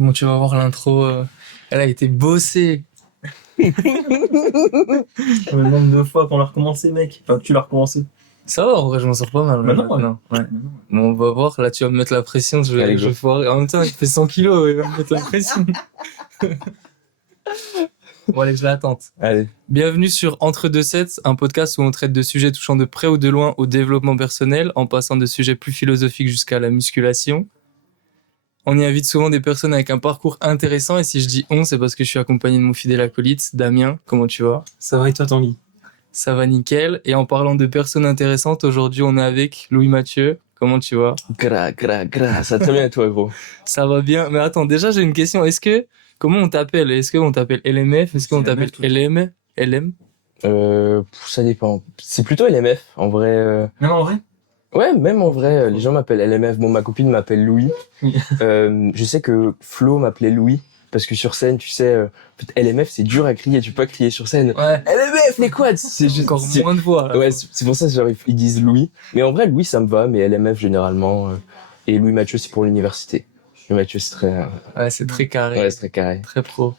Bon, tu vas voir l'intro, elle a été bossée. Le nombre de fois qu'on l'a recommencé, mec. Enfin, que tu l'as recommencé. Ça va, en vrai, je m'en sors pas mal. Bah non, maintenant. Ouais. Bon, on va voir, là, tu vas me mettre la pression, Allez, je go. vais foirer. En même temps, il fait 100 kilos, il va me mettre la pression. Bon, allez, je l'attente. Allez. Bienvenue sur Entre deux sets, un podcast où on traite de sujets touchant de près ou de loin au développement personnel, en passant de sujets plus philosophiques jusqu'à la musculation. On y invite souvent des personnes avec un parcours intéressant, et si je dis on, c'est parce que je suis accompagné de mon fidèle acolyte, Damien. Comment tu vas? Ça va et toi, Tanguy? Ça va nickel. Et en parlant de personnes intéressantes, aujourd'hui on est avec Louis Mathieu. Comment tu vas? Gras. Ça va très bien et toi, gros? Ça va bien. Mais attends, déjà j'ai une question. Comment on t'appelle? Est-ce qu'on t'appelle LMF? Est-ce qu'on t'appelle LM? LM? Ça dépend. C'est plutôt LMF, en vrai. Même en vrai? Ouais, même en vrai, les gens m'appellent LMF. Bon, ma copine m'appelle Louis. Oui. Je sais que Flo m'appelait Louis. Parce que sur scène, tu sais, LMF, c'est dur à crier. Tu peux pas crier sur scène. Ouais. LMF, les quads! C'est juste, Encore moins de voix. Là. Ouais, c'est pour ça que genre, ils disent Louis. Mais en vrai, Louis, ça me va, mais LMF, généralement. Et Louis Mathieu, c'est pour l'université. Louis Mathieu, c'est très. Ouais, c'est très carré. Ouais, c'est très carré. Très pro.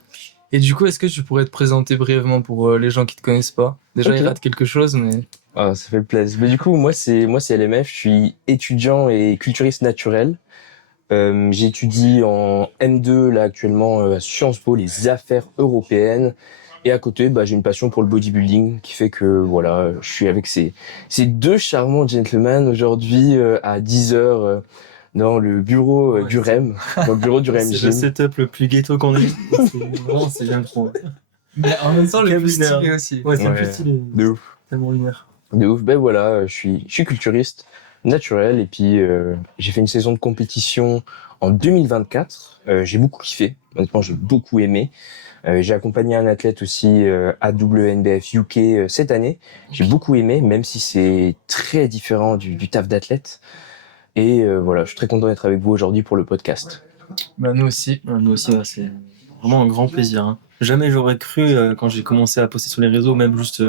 Et du coup, est-ce que tu pourrais te présenter brièvement pour les gens qui te connaissent pas? Déjà, Ok. ils ratent quelque chose, mais... Ah, ça fait plaisir. Mais du coup, moi, c'est LMF. Je suis étudiant et culturiste naturel. J'étudie en M2, là, actuellement, à Sciences Po, les affaires européennes. Et à côté, bah, j'ai une passion pour le bodybuilding qui fait que, voilà, je suis avec ces deux charmants gentlemen aujourd'hui, à 10h, dans le bureau du REM. Dans le bureau du REM C'est le Gym. setup le plus ghetto qu'on ait. Vraiment, c'est bien trop. Mais en même temps, le Quel plus lunaire. stylé aussi. Ouais, c'est Ouais. plus stylé. De ouf. Tellement lunaire. De ouf. Ben voilà, je suis culturiste naturel et puis j'ai fait une saison de compétition en 2024. J'ai beaucoup kiffé. Honnêtement, j'ai beaucoup aimé. J'ai accompagné un athlète aussi à WNBF UK cette année. J'ai beaucoup aimé, même si c'est très différent du taf d'athlète. Et voilà, je suis très content d'être avec vous aujourd'hui pour le podcast. Bah, nous aussi. Ouais, nous aussi, ouais, c'est vraiment un grand plaisir. Hein. Jamais j'aurais cru, quand j'ai commencé à poster sur les réseaux, même juste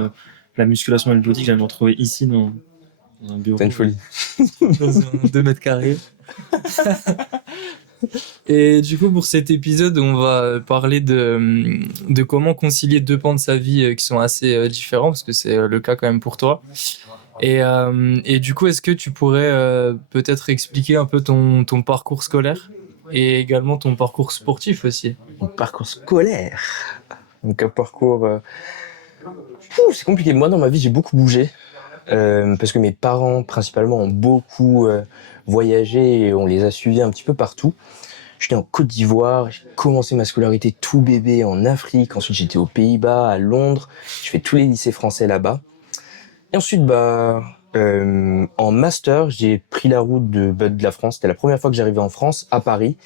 la musculation et le body, que j'allais me retrouver ici dans un bureau. C'est une folie. Dans un 2 mètres carrés. Et du coup, pour cet épisode, on va parler de comment concilier deux pans de sa vie qui sont assez différents, parce que c'est le cas quand même pour toi. Et du coup, est-ce que tu pourrais peut-être expliquer un peu ton parcours scolaire et également ton parcours sportif aussi? Mon parcours scolaire. Donc un parcours... c'est compliqué. Moi, dans ma vie, j'ai beaucoup bougé. Parce que mes parents, principalement, ont beaucoup voyagé et on les a suivis un petit peu partout. J'étais en Côte d'Ivoire, j'ai commencé ma scolarité tout bébé en Afrique. Ensuite, j'étais aux Pays-Bas, à Londres. Je fais tous les lycées français là-bas. Et ensuite, en master, j'ai pris la route de la France. C'était la première fois que j'arrivais en France, à Paris,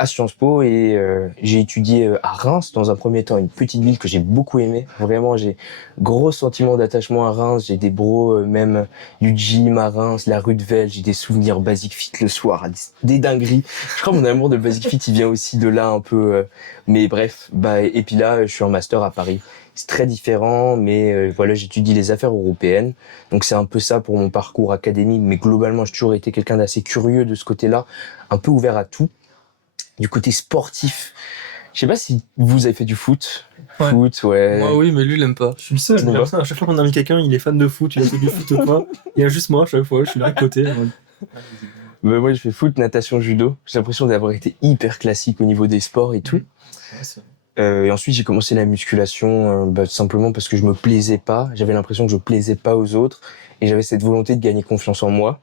à Sciences Po, et j'ai étudié à Reims dans un premier temps, une petite ville que j'ai beaucoup aimée. Vraiment, j'ai gros sentiment d'attachement à Reims. J'ai des bros, même du gym à Reims, la rue de Vesle. J'ai des souvenirs Basic Fit le soir, des dingueries. Je crois que mon amour de Basic Fit, il vient aussi de là un peu. Mais bref, et puis là, je suis en master à Paris. C'est très différent, mais voilà, j'étudie les affaires européennes. Donc c'est un peu ça pour mon parcours académique. Mais globalement, j'ai toujours été quelqu'un d'assez curieux de ce côté-là, un peu ouvert à tout. Du côté sportif, je sais pas si vous avez fait du foot. Ouais. Foot, ouais. Moi, oui, mais lui, il aime pas. Je suis le seul. Tu vois. Personne, à chaque fois qu'on invite quelqu'un, il est fan de foot, il a fait du foot ou quoi. Il y a juste moi à chaque fois, je suis là à côté. Mais moi, j'ai fait foot, natation, judo. J'ai l'impression d'avoir été hyper classique au niveau des sports et tout. Ouais, c'est... Et ensuite, j'ai commencé la musculation simplement parce que je me plaisais pas. J'avais l'impression que je plaisais pas aux autres. Et j'avais cette volonté de gagner confiance en moi.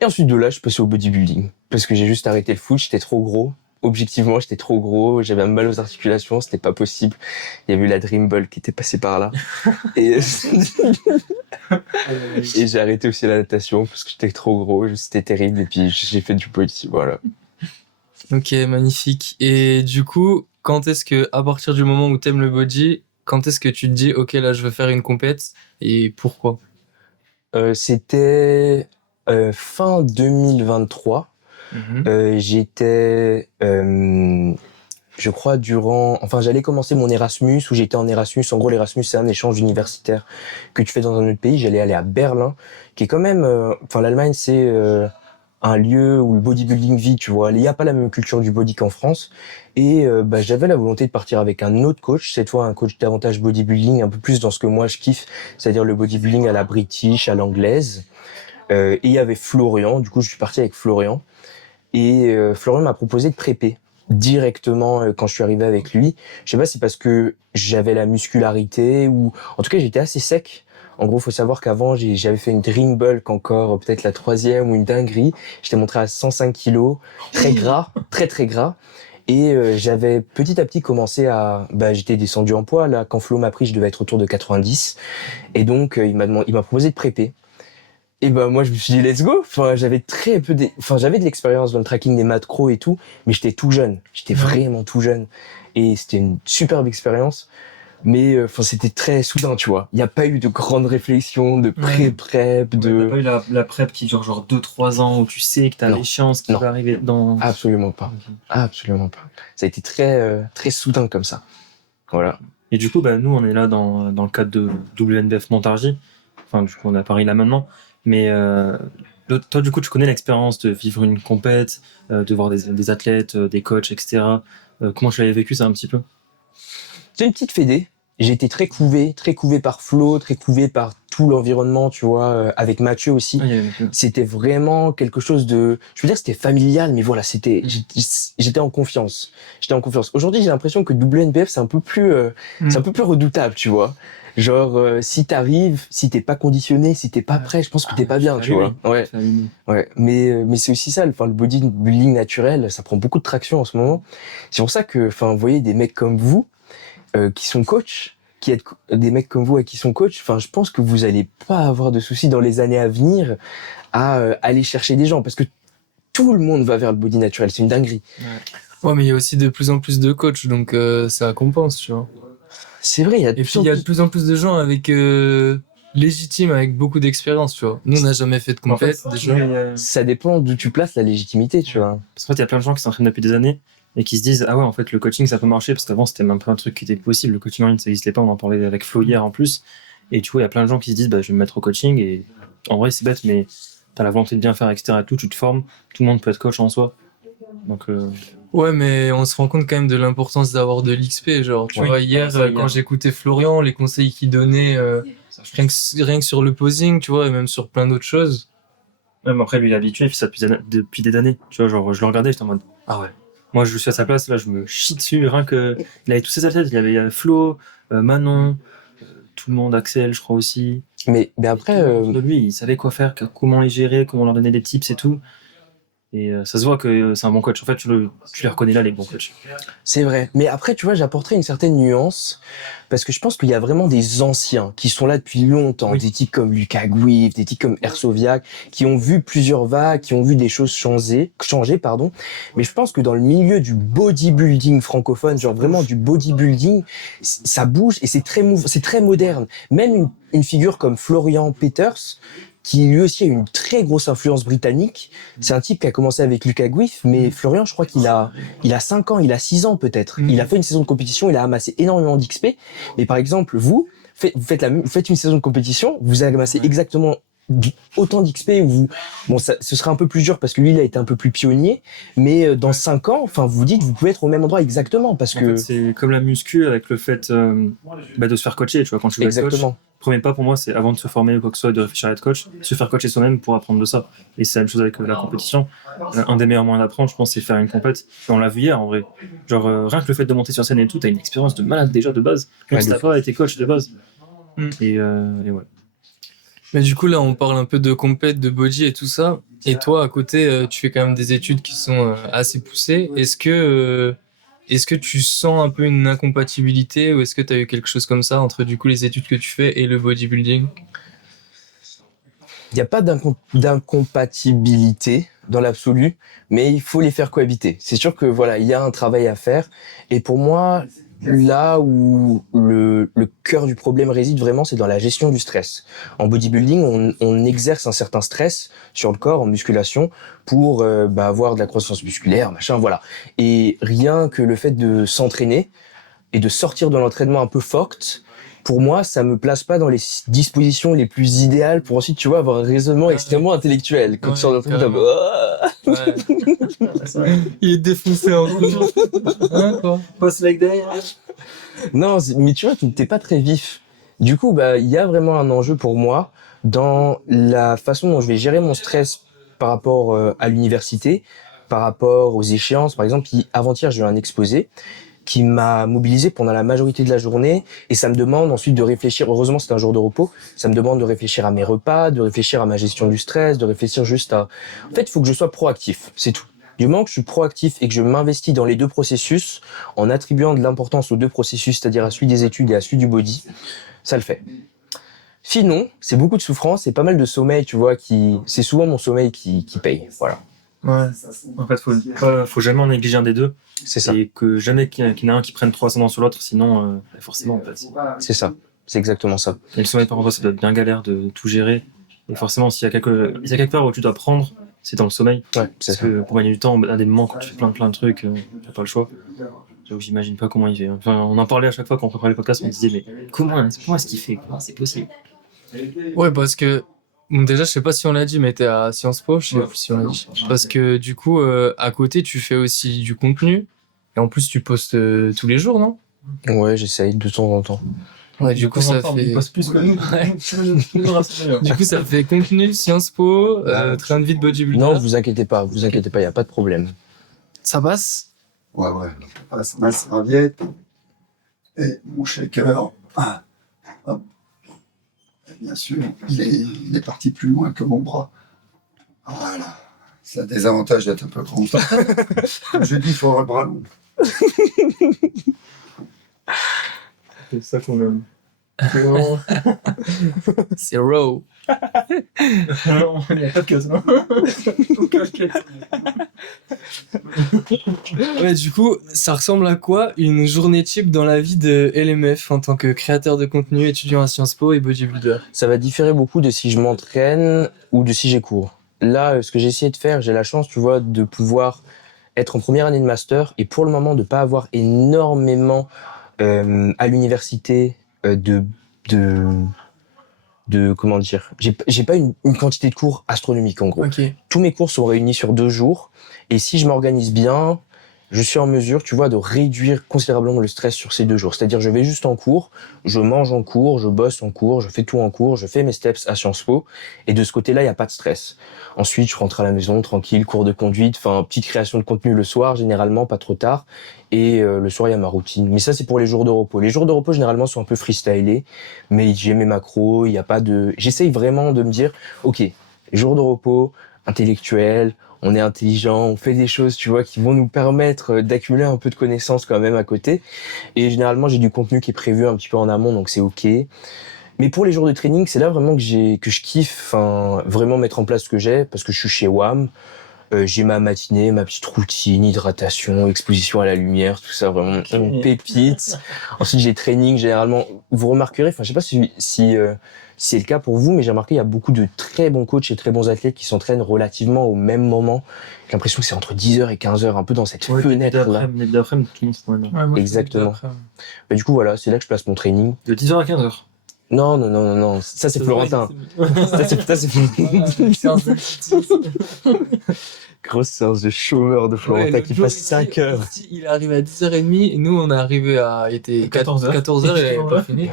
Et ensuite de là, je suis passé au bodybuilding. Parce que j'ai juste arrêté le foot, j'étais trop gros. Objectivement, j'étais trop gros. J'avais mal aux articulations, c'était pas possible. Il y avait eu la Dream Ball qui était passée par là. Et j'ai arrêté aussi la natation parce que j'étais trop gros. C'était terrible. Et puis, j'ai fait du body, voilà. Ok, magnifique. Et du coup, quand est-ce que, à partir du moment où t'aimes le body, quand est-ce que tu te dis, ok, là, je veux faire une compète, et pourquoi? C'était fin 2023. J'étais, je crois, j'allais commencer mon Erasmus, où j'étais en Erasmus. En gros, l'Erasmus, c'est un échange universitaire que tu fais dans un autre pays. J'allais aller à Berlin, qui est quand même, l'Allemagne, c'est un lieu où le bodybuilding vit, tu vois. Il n'y a pas la même culture du body qu'en France. Et j'avais la volonté de partir avec un autre coach, cette fois un coach davantage bodybuilding, un peu plus dans ce que moi je kiffe, c'est-à-dire le bodybuilding à la british, à l'anglaise. Et il y avait Florian, du coup je suis parti avec Florian. Et Florian m'a proposé de prépper directement quand je suis arrivé avec lui. Je sais pas si c'est parce que j'avais la muscularité ou... En tout cas, j'étais assez sec. En gros, faut savoir qu'avant, j'avais fait une dream bulk encore, peut-être la 3e ou une dinguerie. J'étais montré à 105 kilos, très gras, très très gras. Et j'avais petit à petit commencé à... j'étais descendu en poids. Là, quand Flo m'a pris, je devais être autour de 90. Et donc, il m'a proposé de prépper. Et moi je me suis dit let's go. Enfin j'avais j'avais de l'expérience dans le tracking des macros et tout, mais j'étais tout jeune. J'étais vraiment tout jeune et c'était une superbe expérience. Mais c'était très soudain, tu vois. Il n'y a pas eu de grande réflexion, de pré-prep, T'as pas eu la prep qui dure genre 2-3 ans où tu sais que t'as l'échéance qui va arriver dans... Absolument pas. Okay. Absolument pas. Ça a été très très soudain comme ça. Voilà. Et du coup, nous on est là dans le cadre de WNBF Montargis. Enfin, du coup on est à Paris là maintenant. Mais toi, du coup, tu connais l'expérience de vivre une compète, de voir des athlètes, des coachs, etc. Comment tu l'avais vécu ça un petit peu? C'est une petite fédé. J'ai été très couvé par Flo, très couvé par tout l'environnement, tu vois, avec Mathieu aussi. C'était vraiment quelque chose de, je veux dire, c'était familial, mais voilà, j'étais en confiance. Aujourd'hui, j'ai l'impression que WNBF, c'est un peu plus redoutable, tu vois. Genre, si t'arrives, si t'es pas conditionné, si t'es pas prêt, je pense que t'es pas bien, tu vois. Ouais. Mais c'est aussi ça, le bodybuilding naturel, ça prend beaucoup de traction en ce moment. C'est pour ça que, vous voyez, des mecs comme vous, qui sont coachs, qui êtes des mecs comme vous et qui sont coachs, je pense que vous allez pas avoir de soucis dans les années à venir à aller chercher des gens, parce que tout le monde va vers le body naturel, c'est une dinguerie. Ouais, mais il y a aussi de plus en plus de coachs, donc ça compense, tu vois. C'est vrai, il y a de plus en plus de gens avec légitimes, avec beaucoup d'expérience, tu vois. Nous, on n'a jamais fait de compète, déjà. Ça dépend d'où tu places la légitimité, tu vois. Parce qu'en fait, il y a plein de gens qui s'entraînent depuis des années et qui se disent ah ouais, en fait le coaching ça peut marcher, parce qu'avant c'était même pas un truc qui était possible, le coaching en ligne ça n'existait pas, on en parlait avec Flo hier en plus. Et tu vois, il y a plein de gens qui se disent je vais me mettre au coaching, et en vrai c'est bête, mais t'as la volonté de bien faire, etc. et tout, tu te formes, tout le monde peut être coach en soi. Donc ouais, mais on se rend compte quand même de l'importance d'avoir de l'XP, genre tu vois, hier quand j'écoutais Florian, les conseils qu'il donnait rien que sur le posing, tu vois, et même sur plein d'autres choses. Même après, lui il est habitué, il fait ça depuis des années, tu vois, genre je le regardais, j'étais en mode ah ouais. Moi, je suis à sa place, là, je me chie dessus, rien que... Il avait tous ses athlètes, il y avait Flo, Manon, tout le monde, Axel, je crois aussi. Mais après... De lui, il savait quoi faire, comment les gérer, comment leur donner des tips et tout. Et ça se voit que c'est un bon coach. En fait, tu les reconnais là, les bons coachs. C'est vrai. Mais après, tu vois, j'apporterais une certaine nuance, parce que je pense qu'il y a vraiment des anciens qui sont là depuis longtemps, des types comme Lucas Gouif, des types comme Ersoviac, qui ont vu plusieurs vagues, qui ont vu des choses changer, Mais je pense que dans le milieu du bodybuilding francophone, genre vraiment du bodybuilding, ça bouge et c'est très moderne. Même une figure comme Florian Peters, qui lui aussi a une très grosse influence britannique. C'est un type qui a commencé avec Lucas Gouif, mais Florian, je crois qu'il a 5 ans, il a 6 ans peut-être. Il a fait une saison de compétition, il a amassé énormément d'XP. Mais par exemple, vous faites une saison de compétition, vous amassez exactement autant d'XP, ce serait un peu plus dur parce que lui, il a été un peu plus pionnier, mais dans 5 ans, vous vous dites, vous pouvez être au même endroit exactement, parce que... En fait, c'est comme la muscu avec le fait de se faire coacher, tu vois, quand tu veux être coach. Premier pas pour moi, c'est avant de se former ou quoi que ce soit, de réfléchir à être coach, se faire coacher soi-même pour apprendre de ça. Et c'est la même chose avec la compétition. Un des meilleurs moyens d'apprendre, je pense, c'est faire une compète. Et on l'a vu hier, en vrai. Genre, rien que le fait de monter sur scène et tout, t'as une expérience de malade déjà de base. Même si t'as pas été coach de base. Et ouais. Mais du coup, là, on parle un peu de compète, de body et tout ça. Et toi, à côté, tu fais quand même des études qui sont assez poussées. Est-ce que tu sens un peu une incompatibilité, ou est-ce que tu as eu quelque chose comme ça entre du coup les études que tu fais et le bodybuilding? Il n'y a pas d'incompatibilité dans l'absolu, mais il faut les faire cohabiter. C'est sûr que voilà, il y a un travail à faire. Et pour moi, là où le cœur du problème réside vraiment, c'est dans la gestion du stress. En bodybuilding, on exerce un certain stress sur le corps en musculation pour avoir de la croissance musculaire, machin, voilà. Et rien que le fait de s'entraîner et de sortir de l'entraînement un peu forte, pour moi, ça me place pas dans les dispositions les plus idéales pour ensuite, tu vois, avoir un raisonnement extrêmement intellectuel. Quand tu sors d'entraînement, Ouais. Il est défoncé en rouge. Hein, quoi. Post-leg day. Non, mais tu vois, t'es pas très vif. Du coup, bah, il y a vraiment un enjeu pour moi dans la façon dont je vais gérer mon stress par rapport à l'université, par rapport aux échéances. Par exemple, avant-hier, j'ai eu un exposé qui m'a mobilisé pendant la majorité de la journée et ça me demande ensuite de réfléchir. Heureusement, c'est un jour de repos. Ça me demande de réfléchir à mes repas, de réfléchir à ma gestion du stress, de réfléchir juste à... En fait, il faut que je sois proactif, c'est tout. Du moment que je suis proactif et que je m'investis dans les deux processus, en attribuant de l'importance aux deux processus, c'est-à-dire à celui des études et à celui du body, ça le fait. Sinon, c'est beaucoup de souffrance et pas mal de sommeil, tu vois, c'est souvent mon sommeil qui paye, voilà. Ouais. En fait, faut jamais en négliger un des deux. C'est ça. Et que jamais qu'il y en ait un qui prenne trop ascendant sur l'autre, sinon, forcément, en fait. C'est ça. C'est exactement ça. Et le sommeil, par contre, ça doit être bien galère de tout gérer. Et forcément, s'il y a quelque part où tu dois prendre, c'est dans le sommeil. Ouais, c'est Parce ça. que pour gagner du temps, à des moments, quand tu fais plein de trucs, t'as pas le choix. Donc, j'imagine pas comment il fait. Enfin, on en parlait à chaque fois quand on préparait les podcasts, on disait, mais comment est-ce qu'il fait? Comment c'est possible? Ouais, parce que bon, déjà, je sais pas si on l'a dit, mais t'es à Sciences Po, je sais plus si on l'a dit. Parce que du coup, à côté, tu fais aussi du contenu. Et en plus, tu postes tous les jours, non? Ouais, j'essaye de temps en temps. Ouais, du coup, ça fait. Il passe plus que nous. Du coup, ça fait contenu, Sciences Po, train de vie de bodybuilder. Non, vous inquiétez pas, y a pas de problème. Ça passe? Ouais. Je passe ma serviette et mon shaker. Hop. Et bien sûr, il est parti plus loin que mon bras. Voilà. Ça a des avantages d'être un peu grand. Comme je dis, il faut avoir le bras long. C'est ça qu'on aime. C'est raw. Non, il n'y a pas de case, non? Ouais, du coup, ça ressemble à quoi une journée type dans la vie de LMF en tant que créateur de contenu, étudiant à Sciences Po et bodybuilder? Ça va différer beaucoup de si je m'entraîne ou de si j'ai cours. Là, ce que j'ai essayé de faire, j'ai la chance, tu vois, de pouvoir être en première année de master et pour le moment de pas avoir énormément à l'université de comment dire, j'ai pas une quantité de cours astronomique en gros. Ok. Tous mes cours sont réunis sur 2 jours et si je m'organise bien, je suis en mesure, tu vois, de réduire considérablement le stress sur ces 2 jours. C'est-à-dire, je vais juste en cours, je mange en cours, je bosse en cours, je fais tout en cours, je fais mes steps à Sciences Po et de ce côté-là, il y a pas de stress. Ensuite, je rentre à la maison tranquille, cours de conduite, enfin petite création de contenu le soir généralement, pas trop tard. Et le soir, il y a ma routine. Mais ça, c'est pour les jours de repos. Les jours de repos, généralement, sont un peu freestylés. Mais j'ai mes macros, il y a pas de... J'essaye vraiment de me dire, OK, jour de repos, intellectuel, on est intelligent, on fait des choses, tu vois, qui vont nous permettre d'accumuler un peu de connaissances quand même à côté. Et généralement, j'ai du contenu qui est prévu un petit peu en amont, donc c'est OK. Mais pour les jours de training, c'est là vraiment que je kiffe, enfin, vraiment mettre en place ce que j'ai, parce que je suis chez WAM. J'ai ma matinée, ma petite routine, hydratation, exposition à la lumière, tout ça vraiment une pépite. Ensuite j'ai training généralement. Vous remarquerez, enfin je sais pas si c'est le cas pour vous, mais j'ai remarqué il y a beaucoup de très bons coachs et très bons athlètes qui s'entraînent relativement au même moment. J'ai l'impression que c'est entre 10h et 15h, un peu dans cette fenêtre là. D'après-midi, tout le monde se prend là. Ouais, Exactement. Bah, du coup voilà, c'est là que je place mon training. De 10h à 15h. Non, ça c'est Florentin. Ça c'est grosse séance de chômeur de Florentin qui passe 5 heures. Il arrive à 10h30 et nous on est arrivé à... Il était 14h et il avait pas fini.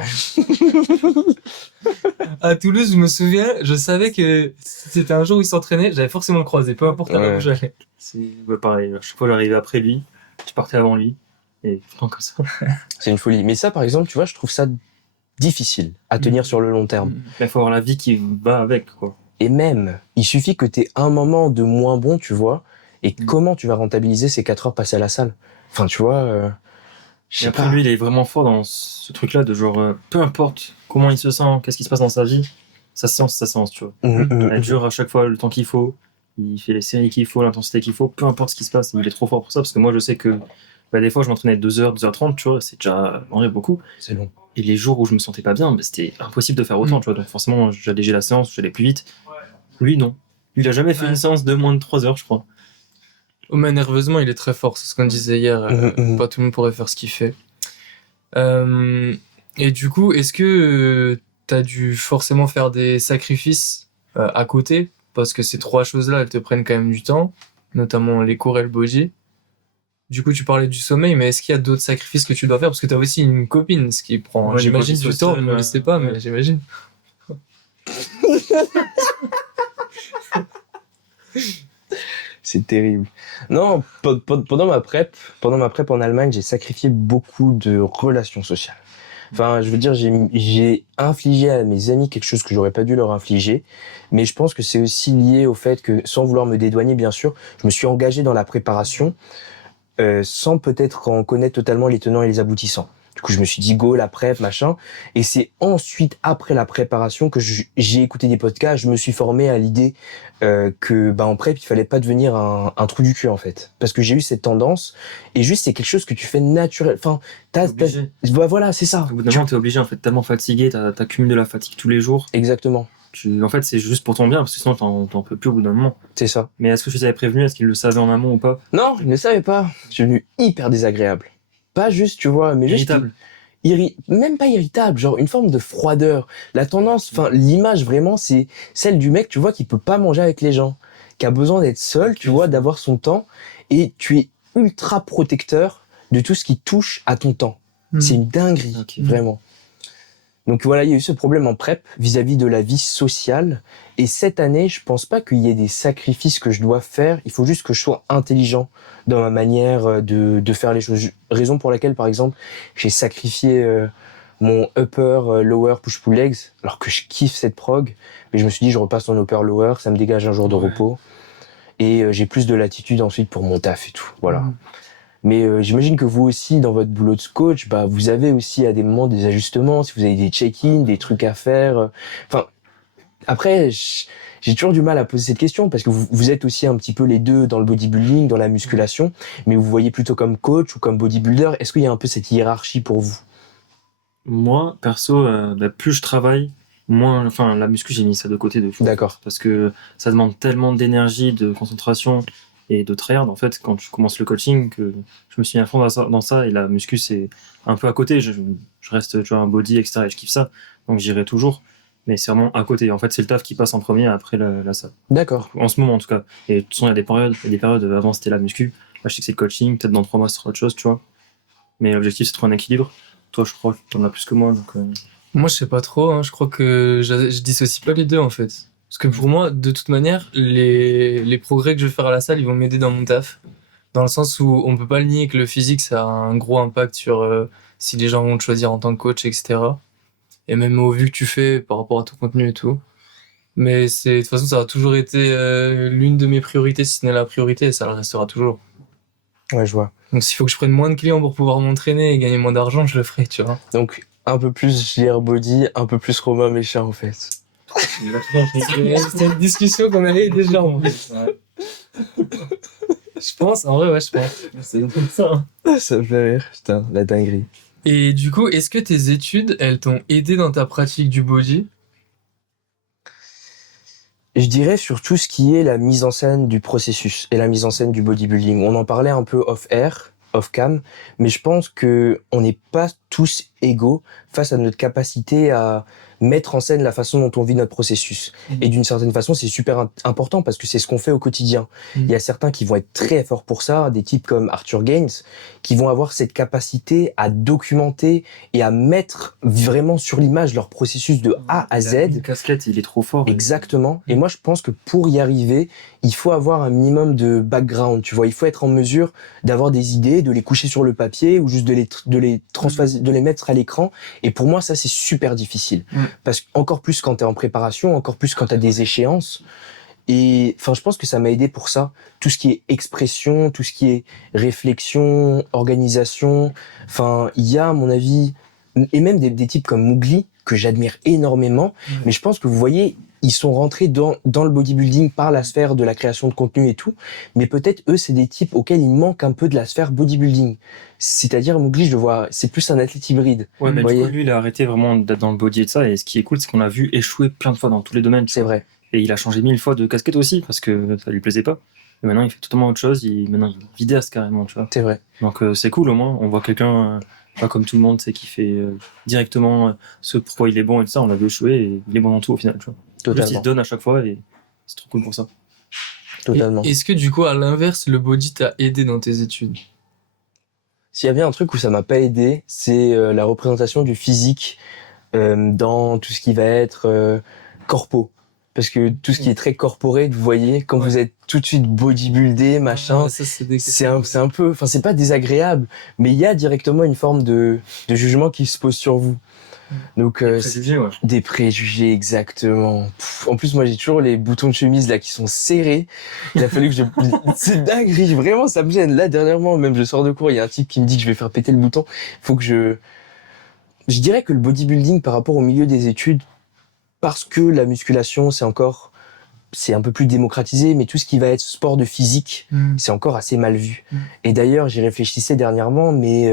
À Toulouse, je me souviens, je savais que si c'était un jour où il s'entraînait, j'allais forcément le croiser, peu importe là où j'allais. C'est pareil, à chaque fois j'arrivais après lui, je partais avant lui, et tout le temps comme ça. C'est une folie. Mais ça par exemple, tu vois, je trouve ça difficile à tenir sur le long terme. Il faut avoir la vie qui va avec, quoi. Et même, il suffit que t'aies un moment de moins bon, tu vois, et comment tu vas rentabiliser ces 4 heures passées à la salle. Enfin, tu vois, je sais après, pas. lui, il est vraiment fort dans ce truc-là de genre, peu importe comment il se sent, qu'est-ce qui se passe dans sa vie, sa séance, tu vois. Elle dure à chaque fois le temps qu'il faut, il fait les séries qu'il faut, l'intensité qu'il faut, peu importe ce qui se passe, il est trop fort pour ça, parce que moi, je sais que des fois, je m'entraînais 2h, 2h30, tu vois, c'est déjà en vrai beaucoup. C'est long. Et les jours où je me sentais pas bien, c'était impossible de faire autant, tu vois. Donc forcément, j'allégeais la séance, j'allais plus vite. Lui, non. Lui, il a jamais fait une séance de moins de 3 heures, je crois. Oh, mais nerveusement, il est très fort, c'est ce qu'on disait hier. Pas tout le monde pourrait faire ce qu'il fait. Et du coup, est-ce que t'as dû forcément faire des sacrifices à côté parce que ces 3 choses-là, elles te prennent quand même du temps, notamment les cours et le body. Du coup, tu parlais du sommeil, mais est-ce qu'il y a d'autres sacrifices que tu dois faire? Parce que tu as aussi une copine, ce qui prend, Ouais, j'imagine, du du côté temps, social, on ne le sait pas, mais ouais. j'imagine. C'est terrible. Non, pendant ma prep en Allemagne, j'ai sacrifié beaucoup de relations sociales. Enfin, je veux dire, j'ai infligé à mes amis quelque chose que j'aurais pas dû leur infliger, mais je pense que c'est aussi lié au fait que, sans vouloir me dédouaner, bien sûr, je me suis engagé dans la préparation, sans peut-être en connaître totalement les tenants et les aboutissants. Du coup, je me suis dit go, la prep, machin. Et c'est ensuite, après la préparation, que j'ai écouté des podcasts, je me suis formé à l'idée que en prep, il fallait pas devenir un trou du cul, en fait. Parce que j'ai eu cette tendance, et juste, c'est quelque chose que tu fais naturel. Enfin, Obligé. voilà, c'est ça. Au bout d'un moment, t'es obligé, en fait, tellement fatigué, t'accumules de la fatigue tous les jours. Exactement, En fait, c'est juste pour ton bien, parce que sinon, t'en peux plus au bout d'un moment. c'est ça. Mais est-ce que je les avais prévenus? Est-ce qu'ils le savaient en amont ou pas? Non, je ne savais pas. Je suis devenu hyper désagréable. Pas juste, tu vois, mais juste Irritable. même pas irritable, genre une forme de froideur. La tendance, enfin l'image vraiment, c'est celle du mec, tu vois, qui peut pas manger avec les gens, qui a besoin d'être seul, tu vois, d'avoir son temps, et tu es ultra protecteur de tout ce qui touche à ton temps. C'est une dinguerie, Ok. vraiment. Donc voilà, il y a eu ce problème en prep vis-à-vis de la vie sociale. Et cette année, je pense pas qu'il y ait des sacrifices que je dois faire. Il faut juste que je sois intelligent dans ma manière de faire les choses. Raison pour laquelle, par exemple, j'ai sacrifié mon upper, lower, push-pull legs, alors que je kiffe cette prog. Mais je me suis dit, je repasse en upper, lower, ça me dégage un jour de repos. Et j'ai plus de latitude ensuite pour mon taf et tout. Voilà. Mais j'imagine que vous aussi, dans votre boulot de coach, vous avez aussi à des moments des ajustements, si vous avez des check-in, des trucs à faire. Enfin, après, j'ai toujours du mal à poser cette question parce que vous êtes aussi un petit peu les deux dans le bodybuilding, dans la musculation, mais vous voyez plutôt comme coach ou comme bodybuilder. Est-ce qu'il y a un peu cette hiérarchie pour vous? Moi, perso, plus je travaille, moins, enfin, la muscu, j'ai mis ça de côté de fou. D'accord. Parce que ça demande tellement d'énergie, de concentration et de tryhard, en fait, quand tu commences le coaching, que je me suis mis à fond dans ça, et la muscu, c'est un peu à côté. Je reste, tu vois, un body, etc., et je kiffe ça. Donc, j'irai toujours. Mais c'est vraiment à côté. En fait, c'est le taf qui passe en premier après la salle. D'accord. En ce moment, en tout cas. Et de toute façon, il y a des périodes, avant, c'était la muscu. Là, je sais que c'est le coaching. Peut-être dans 3 mois, ce sera autre chose, tu vois. Mais l'objectif, c'est de trouver un équilibre. Toi, je crois que t'en as plus que moi, donc... Moi, je sais pas trop, hein. Je crois que je dissocie pas les deux, en fait. Parce que pour moi, de toute manière, les progrès que je vais faire à la salle, ils vont m'aider dans mon taf. Dans le sens où on peut pas le nier que le physique, ça a un gros impact sur si les gens vont te choisir en tant que coach, etc. Et même au vu que tu fais par rapport à ton contenu et tout. Mais de toute façon, ça a toujours été l'une de mes priorités, si ce n'est la priorité, et ça le restera toujours. Ouais, je vois. Donc s'il faut que je prenne moins de clients pour pouvoir m'entraîner et gagner moins d'argent, je le ferai, tu vois. Donc, un peu plus JR Body, un peu plus Romain Méchat, en fait. C'est une discussion qu'on avait déjà en plus. Je pense, en vrai, ouais, je pense. C'est comme ça. Hein. Ça me fait rire, putain, la dinguerie. Et du coup, est-ce que tes études, elles t'ont aidé dans ta pratique du body? Je dirais sur tout ce qui est la mise en scène du processus et la mise en scène du bodybuilding. On en parlait un peu off-air, off-cam, mais je pense que on n'est pas tous égaux face à notre capacité à mettre en scène la façon dont on vit notre processus. Et d'une certaine façon, c'est super important parce que c'est ce qu'on fait au quotidien. Il y a certains qui vont être très forts pour ça, des types comme Arthur Gaines, qui vont avoir cette capacité à documenter et à mettre vraiment sur l'image leur processus de A à Z. Le casquette, il est trop fort. Exactement. Et moi, je pense que pour y arriver, il faut avoir un minimum de background, tu vois. Il faut être en mesure d'avoir des idées, de les coucher sur le papier ou juste de les transphaser, de les mettre à l'écran. Et pour moi, ça, c'est super difficile. Parce qu'encore plus quand t'es en préparation, encore plus quand t'as des échéances. Et enfin, je pense que ça m'a aidé pour ça. Tout ce qui est expression, tout ce qui est réflexion, organisation. Enfin, il y a, à mon avis, et même des types comme Mowgli, que j'admire énormément. Mais je pense que vous voyez, ils sont rentrés dans le bodybuilding par la sphère de la création de contenu et tout. Mais peut-être, eux, c'est des types auxquels il manque un peu de la sphère bodybuilding. C'est-à-dire, Mowgli, je le vois, c'est plus un athlète hybride. Ouais, mais Vous du coup, voyez, lui, il a arrêté vraiment d'être dans le body et de ça. Et ce qui est cool, c'est qu'on l'a vu échouer plein de fois dans tous les domaines. c'est vrai. Et il a changé 1000 fois de casquette aussi, parce que ça lui plaisait pas. Et maintenant, il fait totalement autre chose. Maintenant, il est vidéaste carrément, tu vois. C'est vrai. Donc, c'est cool au moins. On voit quelqu'un, pas comme tout le monde, c'est qui fait directement ce pourquoi il est bon et tout ça. On l'a vu échouer et il est bon dans tout au final, tu vois. Juste, il Totalement. se donne à chaque fois et c'est trop cool pour ça. Totalement. Est-ce que du coup, à l'inverse, le body t'a aidé dans tes études? S'il y a bien un truc où ça m'a pas aidé, c'est la représentation du physique dans tout ce qui va être corpo. Parce que tout ce qui est très corporate, vous voyez, quand vous êtes tout de suite bodybuildé, machin, Ça, c'est un peu, enfin c'est pas désagréable, mais il y a directement une forme de jugement qui se pose sur vous. Donc Préjugés, ouais. des préjugés exactement. En plus moi j'ai toujours les boutons de chemise là qui sont serrés. Il a fallu que je c'est dingue, vraiment ça me gêne. Là dernièrement même je sors de cours, il y a un type qui me dit que je vais faire péter le bouton. Faut que je dirais que le bodybuilding par rapport au milieu des études, parce que la musculation c'est un peu plus démocratisé, mais tout ce qui va être sport de physique, c'est encore assez mal vu. Et d'ailleurs, j'y réfléchissais dernièrement, mais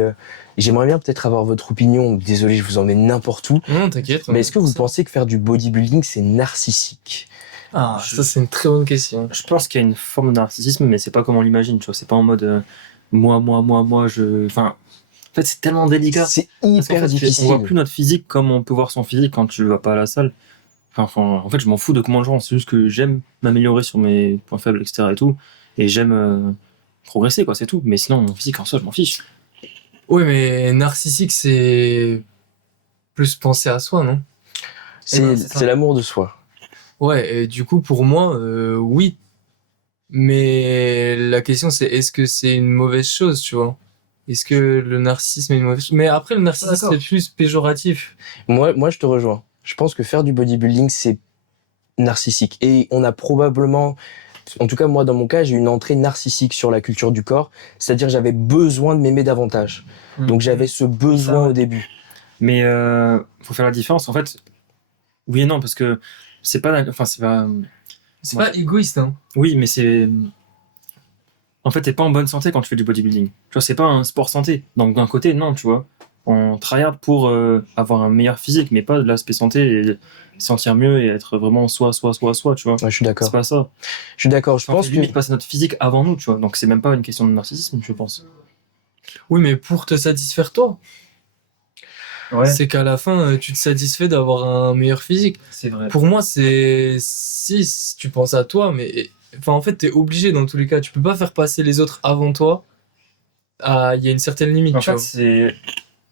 j'aimerais bien peut-être avoir votre opinion. Désolé, je vous emmène n'importe où. Non, t'inquiète. Mais est-ce que vous pensez que faire du bodybuilding, c'est narcissique? Ah, ça, c'est une très bonne question. Je pense qu'il y a une forme de narcissisme, mais c'est pas comme on l'imagine, tu vois. C'est pas en mode moi, Enfin, en fait, c'est tellement délicat. C'est Parce qu'en hyper fait, difficile. on voit plus notre physique comme on peut voir son physique quand tu vas pas à la salle. Enfin, en fait, je m'en fous de comment je rends. C'est juste que j'aime m'améliorer sur mes points faibles, etc. et tout. Et j'aime progresser, quoi, c'est tout. Mais sinon, mon physique en soi, je m'en fiche. Oui, mais narcissique, c'est plus penser à soi, non? C'est l'amour de soi. Ouais, et du coup, pour moi, oui. Mais la question, c'est est-ce que c'est une mauvaise chose, tu vois? Est-ce que le narcissisme est une mauvaise chose? Mais après, le narcissisme, c'est plus péjoratif. Moi, je te rejoins. Je pense que faire du bodybuilding, c'est narcissique. Et on a probablement, en tout cas moi dans mon cas, j'ai eu une entrée narcissique sur la culture du corps. C'est-à-dire j'avais besoin de m'aimer davantage. Donc j'avais ce besoin au début. Mais faut faire la différence. En fait, oui et non, parce que c'est pas... Enfin, c'est pas... C'est pas égoïste, hein. Oui, mais c'est... En fait, t'es pas en bonne santé quand tu fais du bodybuilding. Tu vois, c'est pas un sport santé. Donc d'un côté, non, tu vois. On tryhard pour avoir un meilleur physique, mais pas de l'aspect santé et sentir mieux et être vraiment soi, tu vois. Ouais, je suis d'accord. C'est pas ça. Je suis d'accord. Je pense que limite passer notre physique avant nous, tu vois. Donc c'est même pas une question de narcissisme, je pense. Oui, mais pour te satisfaire toi. Ouais. C'est qu'à la fin, tu te satisfais d'avoir un meilleur physique. C'est vrai. Pour moi, si tu penses à toi, mais enfin, en fait, t'es obligé dans tous les cas. Tu peux pas faire passer les autres avant toi. Il y a une certaine limite, En tu fait, vois.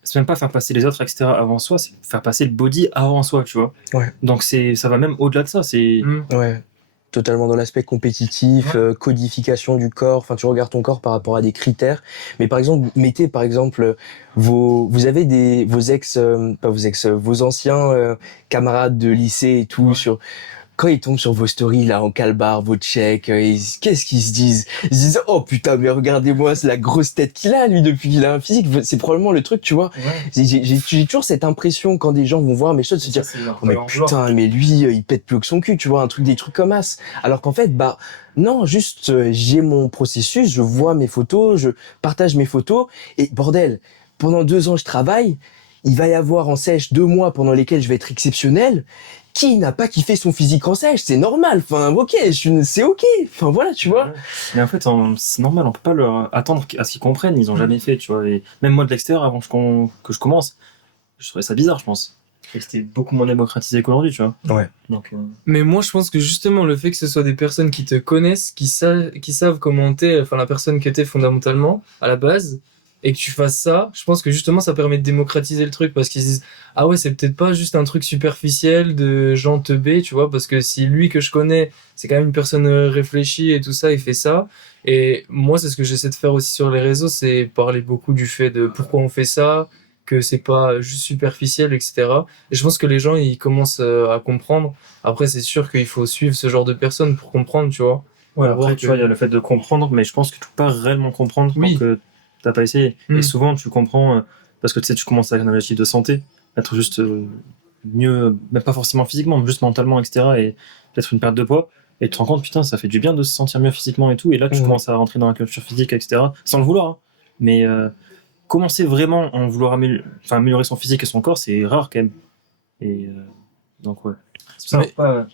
c'est même pas faire passer les autres, etc. avant soi, c'est faire passer le body avant soi, tu vois. Ouais. Donc ça va même au-delà de ça. C'est ouais, totalement dans l'aspect compétitif, codification du corps. Enfin, tu regardes ton corps par rapport à des critères. Mais par exemple, mettez par exemple vous avez vos anciens camarades de lycée et tout sur. Quand ils tombent sur vos stories là en calbar, vos checks, qu'est-ce qu'ils se disent? Ils se disent oh putain mais regardez-moi, c'est la grosse tête qu'il a lui depuis qu'il a un physique. C'est probablement le truc, tu vois. Ouais. J'ai toujours cette impression quand des gens vont voir mes choses de se dire oh mais putain mais lui il pète plus que son cul, tu vois, des trucs comme as. Alors qu'en fait bah non, juste j'ai mon processus, je vois mes photos, je partage mes photos et bordel, pendant 2 ans je travaille, il va y avoir en sèche 2 mois pendant lesquels je vais être exceptionnel. Qui n'a pas kiffé son physique en sèche? C'est normal. Enfin, ok, c'est ok. Enfin, voilà, tu vois. Mais en fait, c'est normal. On peut pas leur attendre à ce qu'ils comprennent. Ils ont jamais fait, tu vois. Et même moi, de l'extérieur, avant que je commence, je trouvais ça bizarre, je pense. Et c'était beaucoup moins démocratisé qu'aujourd'hui, tu vois. Ouais. Donc, Mais moi, je pense que justement, le fait que ce soit des personnes qui te connaissent, qui savent comment t'es, enfin, la personne que t'es fondamentalement, à la base, et que tu fasses ça, je pense que justement, ça permet de démocratiser le truc parce qu'ils se disent, ah ouais, c'est peut-être pas juste un truc superficiel de gens teubés, tu vois, parce que si lui que je connais, c'est quand même une personne réfléchie et tout ça, il fait ça. Et moi, c'est ce que j'essaie de faire aussi sur les réseaux, c'est parler beaucoup du fait de pourquoi on fait ça, que c'est pas juste superficiel, etc. Et je pense que les gens, ils commencent à comprendre. Après, c'est sûr qu'il faut suivre ce genre de personnes pour comprendre, tu vois. ouais, après, tu vois, il y a le fait de comprendre, mais je pense que tu peux pas réellement comprendre tant que t'as pas essayé. Et souvent, tu comprends, parce que tu sais, tu commences avec un objectif de santé, être juste mieux, même pas forcément physiquement, mais juste mentalement, etc. Et peut-être une perte de poids. Et tu te rends compte, putain, ça fait du bien de se sentir mieux physiquement et tout. Et là, tu commences à rentrer dans la culture physique, etc. Sans le vouloir, hein. Mais commencer vraiment en vouloir améliorer son physique et son corps, c'est rare quand même. Et donc, ouais. C'est pour ça,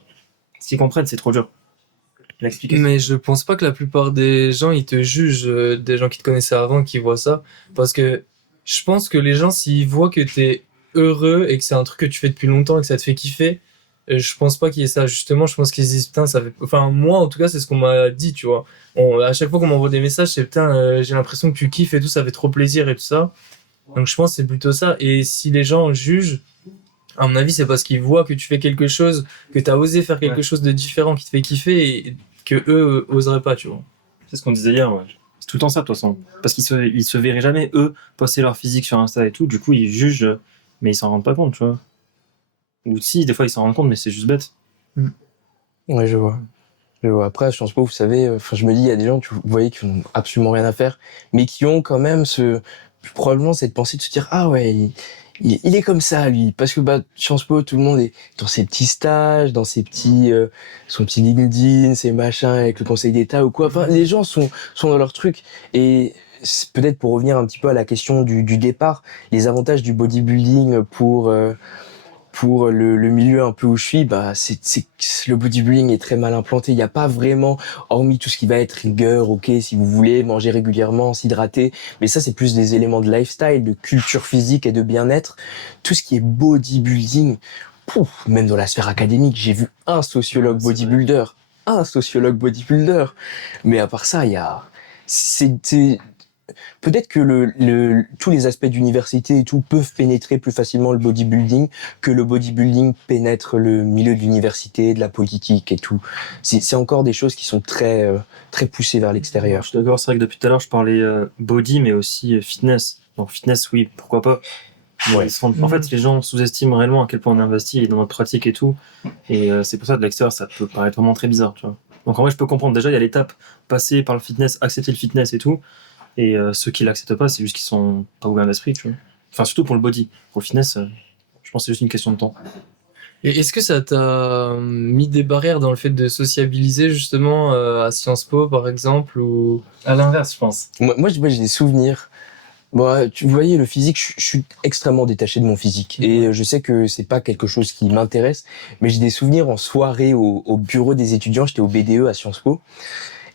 s'ils comprennent, c'est trop dur. Mais je pense pas que la plupart des gens ils te jugent, des gens qui te connaissaient avant, qui voient ça, parce que je pense que les gens s'ils voient que t'es heureux et que c'est un truc que tu fais depuis longtemps et que ça te fait kiffer, Et je pense pas qu'il y ait ça. Justement, je pense qu'ils se disent, putain, ça fait... Enfin, moi, en tout cas, c'est ce qu'on m'a dit, tu vois. À chaque fois qu'on m'envoie des messages, c'est, putain, j'ai l'impression que tu kiffes et tout, ça fait trop plaisir et tout ça. Donc, je pense que c'est plutôt ça. Et si les gens jugent, à mon avis, c'est parce qu'ils voient que tu fais quelque chose, que t'as osé faire quelque chose de différent, qui te fait kiffer et que eux oseraient pas, tu vois. C'est ce qu'on disait hier, ouais. C'est tout le temps ça, de toute façon. Parce ils se verraient jamais, eux, poster leur physique sur Insta et tout. Du coup, ils jugent, mais ils s'en rendent pas compte, tu vois. Ou si, des fois, ils s'en rendent compte, mais c'est juste bête. Ouais, je vois. Après, je pense pas, vous savez, je me dis, il y a des gens, vous voyez, qui n'ont absolument rien à faire, mais qui ont quand même probablement cette pensée de se dire, ah ouais, il est comme ça, lui. Parce que, Sciences Po, tout le monde est dans ses petits stages, dans ses petits, son petit LinkedIn, ses machins avec le Conseil d'État ou quoi. Enfin, les gens sont dans leur truc. Et peut-être pour revenir un petit peu à la question du départ, les avantages du bodybuilding pour le milieu un peu où je suis, le bodybuilding est très mal implanté. Il n'y a pas vraiment, hormis tout ce qui va être rigueur, ok, si vous voulez manger régulièrement, s'hydrater, mais ça c'est plus des éléments de lifestyle, de culture physique et de bien-être. Tout ce qui est bodybuilding, même dans la sphère académique, j'ai vu un sociologue bodybuilder, mais à part ça, peut-être que tous les aspects d'université et tout peuvent pénétrer plus facilement le bodybuilding que le bodybuilding pénètre le milieu de l'université, de la politique et tout. C'est encore des choses qui sont très très poussées vers l'extérieur. Je suis d'accord, c'est vrai que depuis tout à l'heure je parlais body mais aussi fitness. Donc fitness, oui, pourquoi pas. Ouais. En fait, les gens sous-estiment réellement à quel point on investit dans notre pratique et tout. Et c'est pour ça, de l'extérieur, ça peut paraître vraiment très bizarre, tu vois. Donc en vrai, je peux comprendre. Déjà, il y a l'étape passer par le fitness, accepter le fitness et tout. Et ceux qui l'acceptent pas, c'est juste qu'ils sont pas ouverts d'esprit, tu vois. Enfin, surtout pour le body. Pour le fitness, je pense que c'est juste une question de temps. Et est-ce que ça t'a mis des barrières dans le fait de sociabiliser justement à Sciences Po par exemple ou à l'inverse, je pense? Moi, j'ai des souvenirs. Bon, vous voyez, le physique, je suis extrêmement détaché de mon physique. Et je sais que c'est pas quelque chose qui m'intéresse, mais j'ai des souvenirs en soirée au bureau des étudiants. J'étais au BDE à Sciences Po.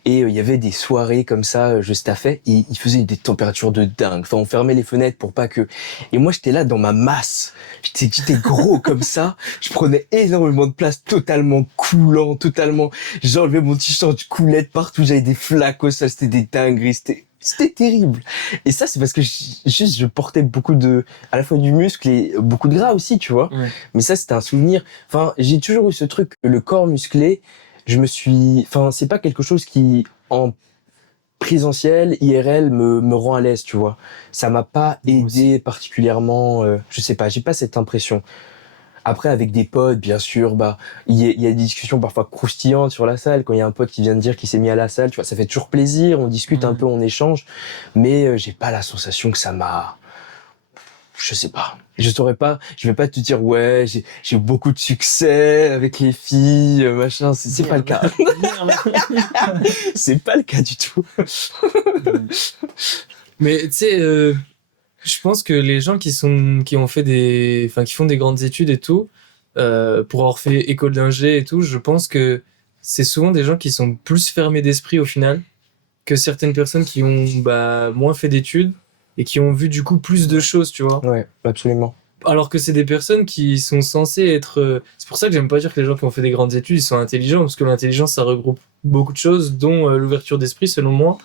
Et il y avait des soirées comme ça, je staffais, et il faisait des températures de dingue. Enfin, on fermait les fenêtres pour pas que... Et moi, j'étais là dans ma masse. J'étais gros comme ça. Je prenais énormément de place, totalement coulant, totalement... J'enlevais mon t-shirt, je coulais de partout, j'avais des flaques au sol, c'était des dingueries, c'était terrible. Et ça, c'est parce que je portais à la fois du muscle et beaucoup de gras aussi, tu vois. Ouais. Mais ça, c'était un souvenir. Enfin, j'ai toujours eu ce truc, le corps musclé, c'est pas quelque chose qui, en présentiel, IRL, me rend à l'aise, tu vois. Ça m'a pas aidé particulièrement, je sais pas, j'ai pas cette impression. Après, avec des potes, bien sûr, il y a des discussions parfois croustillantes sur la salle. Quand il y a un pote qui vient de dire qu'il s'est mis à la salle, tu vois, ça fait toujours plaisir, on discute un peu, on échange. Mais j'ai pas la sensation que ça m'a... Je sais pas. Je saurais pas. Je vais pas te dire ouais, j'ai beaucoup de succès avec les filles, machin. C'est pas le cas. C'est pas le cas du tout. Mais tu sais, je pense que les gens qui ont fait qui font des grandes études et tout, pour avoir fait école d'ingé et tout, je pense que c'est souvent des gens qui sont plus fermés d'esprit au final que certaines personnes qui ont moins fait d'études et qui ont vu du coup plus de choses, tu vois. Ouais, absolument. Alors que c'est des personnes qui sont censées être... C'est pour ça que j'aime pas dire que les gens qui ont fait des grandes études, ils sont intelligents, parce que l'intelligence, ça regroupe beaucoup de choses, dont l'ouverture d'esprit, selon moi.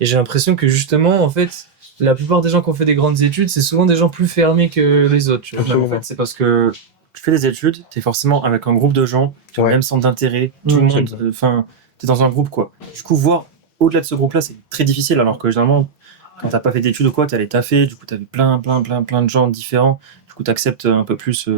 Et j'ai l'impression que justement, en fait, la plupart des gens qui ont fait des grandes études, c'est souvent des gens plus fermés que les autres. Tu vois. En fait, c'est parce que tu fais des études, t'es forcément avec un groupe de gens qui ont le même centre d'intérêt, tout le monde, enfin, t'es dans un groupe, quoi. Du coup, voir au-delà de ce groupe-là, c'est très difficile, alors que généralement, quand t'as pas fait d'études ou quoi, t'es allé taffer, du coup, t'avais plein de gens différents, du coup, t'acceptes un peu plus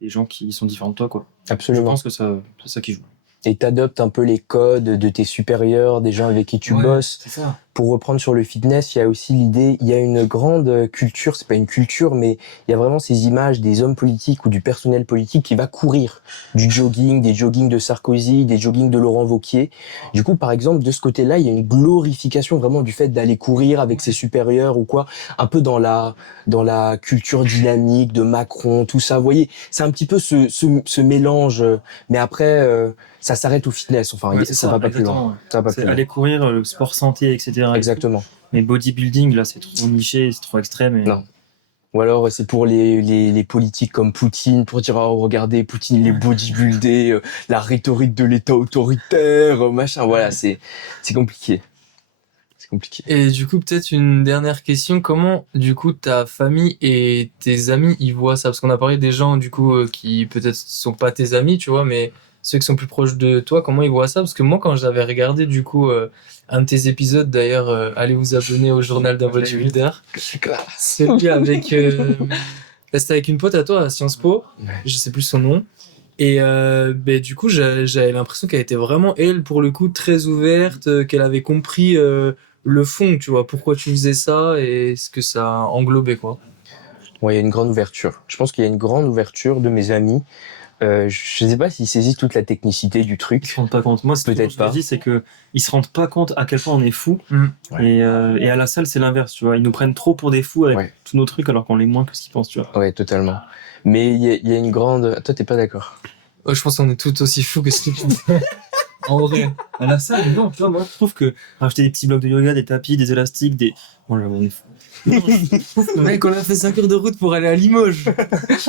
des gens qui sont différents de toi, quoi. Absolument. Je pense que c'est ça qui joue. Et t'adoptes un peu les codes de tes supérieurs, des gens avec qui tu bosses. C'est ça. Pour reprendre sur le fitness, il y a aussi l'idée, il y a une grande culture, c'est pas une culture, mais il y a vraiment ces images des hommes politiques ou du personnel politique qui va courir. Du jogging, des joggings de Sarkozy, des joggings de Laurent Wauquiez. Du coup, par exemple, de ce côté-là, il y a une glorification vraiment du fait d'aller courir avec ses supérieurs ou quoi. Un peu dans la culture dynamique de Macron, tout ça. Vous voyez, c'est un petit peu ce mélange. Mais après, ça s'arrête au fitness. Enfin, ça va pas plus loin. Ça va pas plus loin. Aller courir, le sport santé, etc. Exactement. Mais bodybuilding, là, c'est trop niché, c'est trop extrême. Et... Non. Ou alors c'est pour les politiques comme Poutine, pour dire oh regardez Poutine il est bodybuildé, la rhétorique de l'État autoritaire, machin. Voilà, c'est compliqué. C'est compliqué. Et du coup, peut-être une dernière question. Comment, du coup, ta famille et tes amis, ils voient ça? Parce qu'on a parlé des gens, du coup, qui peut-être sont pas tes amis, tu vois, mais ceux qui sont plus proches de toi, comment ils voient ça? Parce que moi, quand j'avais regardé, du coup, un de tes épisodes, d'ailleurs, allez vous abonner au journal d'un bodybuilder. Celui avec, c'était avec une pote à toi à Sciences Po. Ouais. Je sais plus son nom. Et du coup, j'avais l'impression qu'elle était vraiment, elle, pour le coup, très ouverte, qu'elle avait compris le fond, tu vois, pourquoi tu faisais ça et ce que ça englobait, quoi. Ouais, il y a une grande ouverture. Je pense qu'il y a une grande ouverture de mes amis. Je sais pas s'ils saisissent toute la technicité du Ils truc. se rendent pas compte. Moi, c'est Peut-être ce que je pas. dis, c'est que ils se rendent pas compte à quel point on est fou. Ouais. Et à la salle, c'est l'inverse, tu vois. Ils nous prennent trop pour des fous avec Ouais. tous nos trucs alors qu'on l'est moins que ce qu'ils pensent, tu vois. Ouais, totalement. Mais il y a une grande... Toi, t'es pas d'accord? Je pense qu'on est tout aussi fous que ce que tu dis. En vrai. À la salle, non, tu vois, moi, je trouve que rajouter des petits blocs de yoga, des tapis, des élastiques, des. Oh là, on est fou. Mec, on a fait 5 heures de route pour aller à Limoges.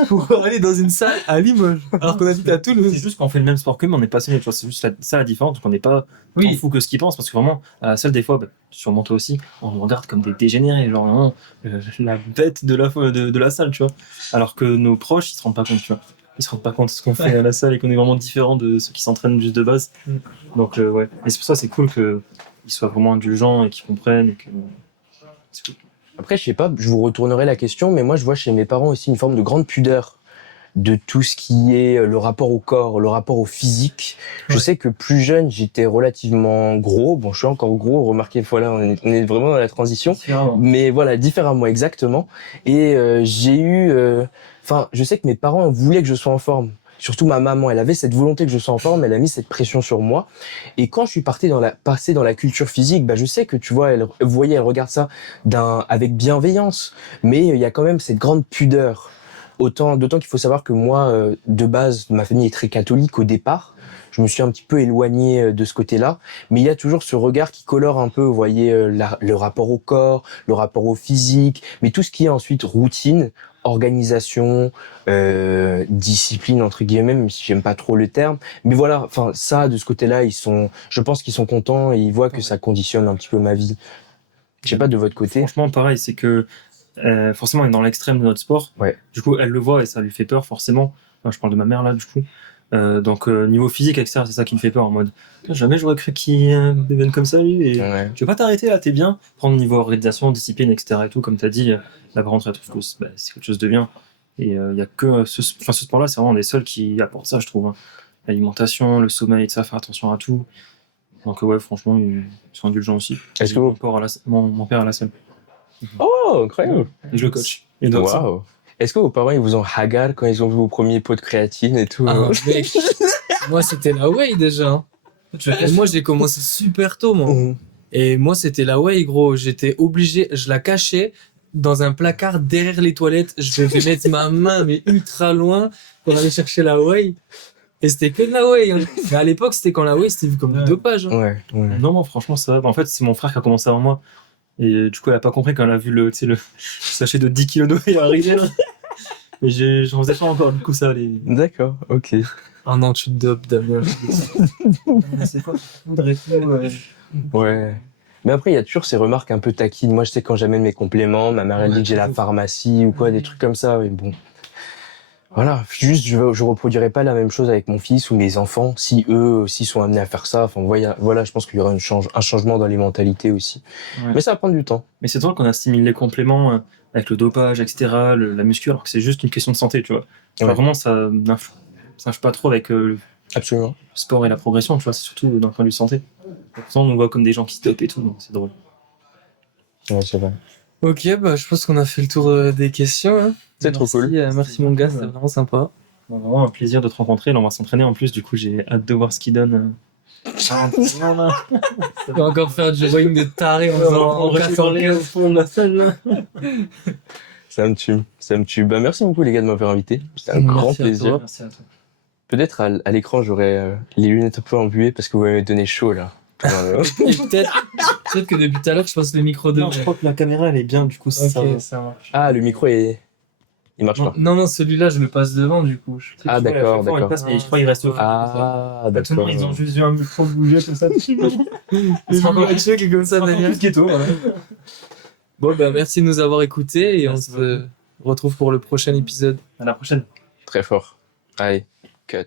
Pour aller dans une salle à Limoges. Alors qu'on habite à C'est Toulouse. juste qu'on fait le même sport qu'eux, mais on est passionné, tu vois. C'est juste ça la différence, donc on n'est pas tant fou que ce qu'ils pensent, parce que vraiment, à la salle, des fois, sûrement toi aussi, on nous regarde comme des dégénérés, genre vraiment la bête de la salle, tu vois. Alors que nos proches, ils se rendent pas compte, tu vois. Ils se rendent pas compte de ce qu'on fait à la salle et qu'on est vraiment différent de ceux qui s'entraînent juste de base. Donc, ouais. Et c'est pour ça, c'est cool qu'ils soient vraiment indulgents et qu'ils comprennent. Et que... C'est cool. Après, je sais pas, je vous retournerai la question, mais moi, je vois chez mes parents aussi une forme de grande pudeur de tout ce qui est le rapport au corps, le rapport au physique. Je sais que plus jeune, j'étais relativement gros. Bon, je suis encore gros, remarquez, voilà, on est vraiment dans la transition. Mais voilà, différemment, exactement. Et j'ai eu... Enfin, je sais que mes parents voulaient que je sois en forme. Surtout ma maman, elle avait cette volonté que je sois en forme, elle a mis cette pression sur moi. Et quand je suis passé dans la culture physique, je sais que, tu vois, elle regarde ça avec bienveillance. Mais il y a quand même cette grande pudeur. D'autant qu'il faut savoir que moi, de base, ma famille est très catholique au départ. Je me suis un petit peu éloigné de ce côté-là. Mais il y a toujours ce regard qui colore un peu, vous voyez, le rapport au corps, le rapport au physique, mais tout ce qui est ensuite routine, organisation, discipline, entre guillemets, même si j'aime pas trop le terme. Mais voilà, enfin, ça, de ce côté-là, je pense qu'ils sont contents et ils voient que ça conditionne un petit peu ma vie. Je sais pas de votre côté. Franchement, pareil, c'est que forcément, on est dans l'extrême de notre sport. Ouais. Du coup, elle le voit et ça lui fait peur, forcément. Enfin, je parle de ma mère, là, du coup. Donc, niveau physique, etc., c'est ça qui me fait peur, en mode, jamais j'aurais cru qu'il devienne comme ça, lui. Et Ouais. tu veux pas t'arrêter, là, t'es bien. Prendre niveau organisation, discipline, etc., et tout, comme t'as dit, la parente, elle trouve que c'est quelque chose de bien. Et il y a que ce sport-là, c'est vraiment des seuls qui apportent ça, je trouve. Hein. L'alimentation, le sommeil, ça, faire attention à tout. Donc, ouais, franchement, ils sont indulgents aussi. Est-ce que mon père à la salle. Oh, incroyable. Et je le coach. Et donc, Waouh. Est-ce que vos parents, ils vous ont hagar quand ils ont vu vos premiers pots de créatine et tout? Ah, mec. Moi, c'était la whey déjà. Hein. Et moi, j'ai commencé super tôt, moi. Mhm. Et moi, c'était la whey, gros. J'étais obligé, je la cachais dans un placard derrière les toilettes. Je devais mettre ma main, mais ultra loin, pour aller chercher la whey. Et c'était que de la whey. Hein. Mais à l'époque, c'était quand la whey, c'était vu comme du dopage. Hein. Ouais, ouais. non, moi, franchement, ça va. En fait, c'est mon frère qui a commencé avant moi. Et du coup, elle a pas compris quand elle a vu le sachet de 10 kilos de whey arriver là. Mais j'en faisais pas encore, du coup, ça allait. D'accord, ok. Ah non, tu te dopes, Damien. C'est quoi poudre et tout, Ouais. Mais après, il y a toujours ces remarques un peu taquines. Moi, je sais quand j'amène mes compléments, ma mère, elle dit que j'ai la pharmacie ou quoi, des trucs comme ça. Mais bon. Voilà. Juste, je reproduirai pas la même chose avec mon fils ou mes enfants si eux aussi sont amenés à faire ça. Enfin, voilà, je pense qu'il y aura un changement dans les mentalités aussi. Ouais. Mais ça va prendre du temps. Mais c'est drôle qu'on assimile les compléments avec le dopage, etc., la muscu, alors que c'est juste une question de santé, tu vois. Genre, Ouais. vraiment, ça n'influe pas trop avec le Absolument. sport et la progression, tu vois, c'est surtout d'un point de vue santé. Pourtant, on nous voit comme des gens qui se dopent et tout, donc c'est drôle. Ouais, c'est vrai. Ok, je pense qu'on a fait le tour des questions. Hein. C'est trop cool. Merci mon gars, c'était vraiment sympa. Vraiment un plaisir de te rencontrer. Là, on va s'entraîner en plus, du coup, j'ai hâte de voir ce qu'il donne. On va encore faire du rowing de taré en cassant au fond de la salle, là. Ça me tue. Merci beaucoup, les gars, de m'avoir invité. C'était un Merci grand à toi. plaisir. Merci à toi. Peut-être à l'écran, j'aurai les lunettes un peu embuées parce que vous m'avez donné chaud, là. Et peut-être que depuis tout à l'heure, je passe le micro de. Non, je crois que la caméra, elle est bien, du coup, ça Ok, ça marche. Ah, le micro est... Il marche pas. Non, celui-là, je le passe devant, du coup. Ah, Tu vois, à chaque d'accord, fois, il d'accord. passe, mais je crois qu'il reste au fond. Ah, Bah, tout le d'accord. monde, ils ont juste vu un micro bouger comme ça. C'est encore Mathieu qui est comme ça, Daniel. Ghetto, voilà. Bon, ben, merci de nous avoir écoutés et on Merci se retrouve pour le prochain épisode. À la prochaine. Très fort. Allez, cut.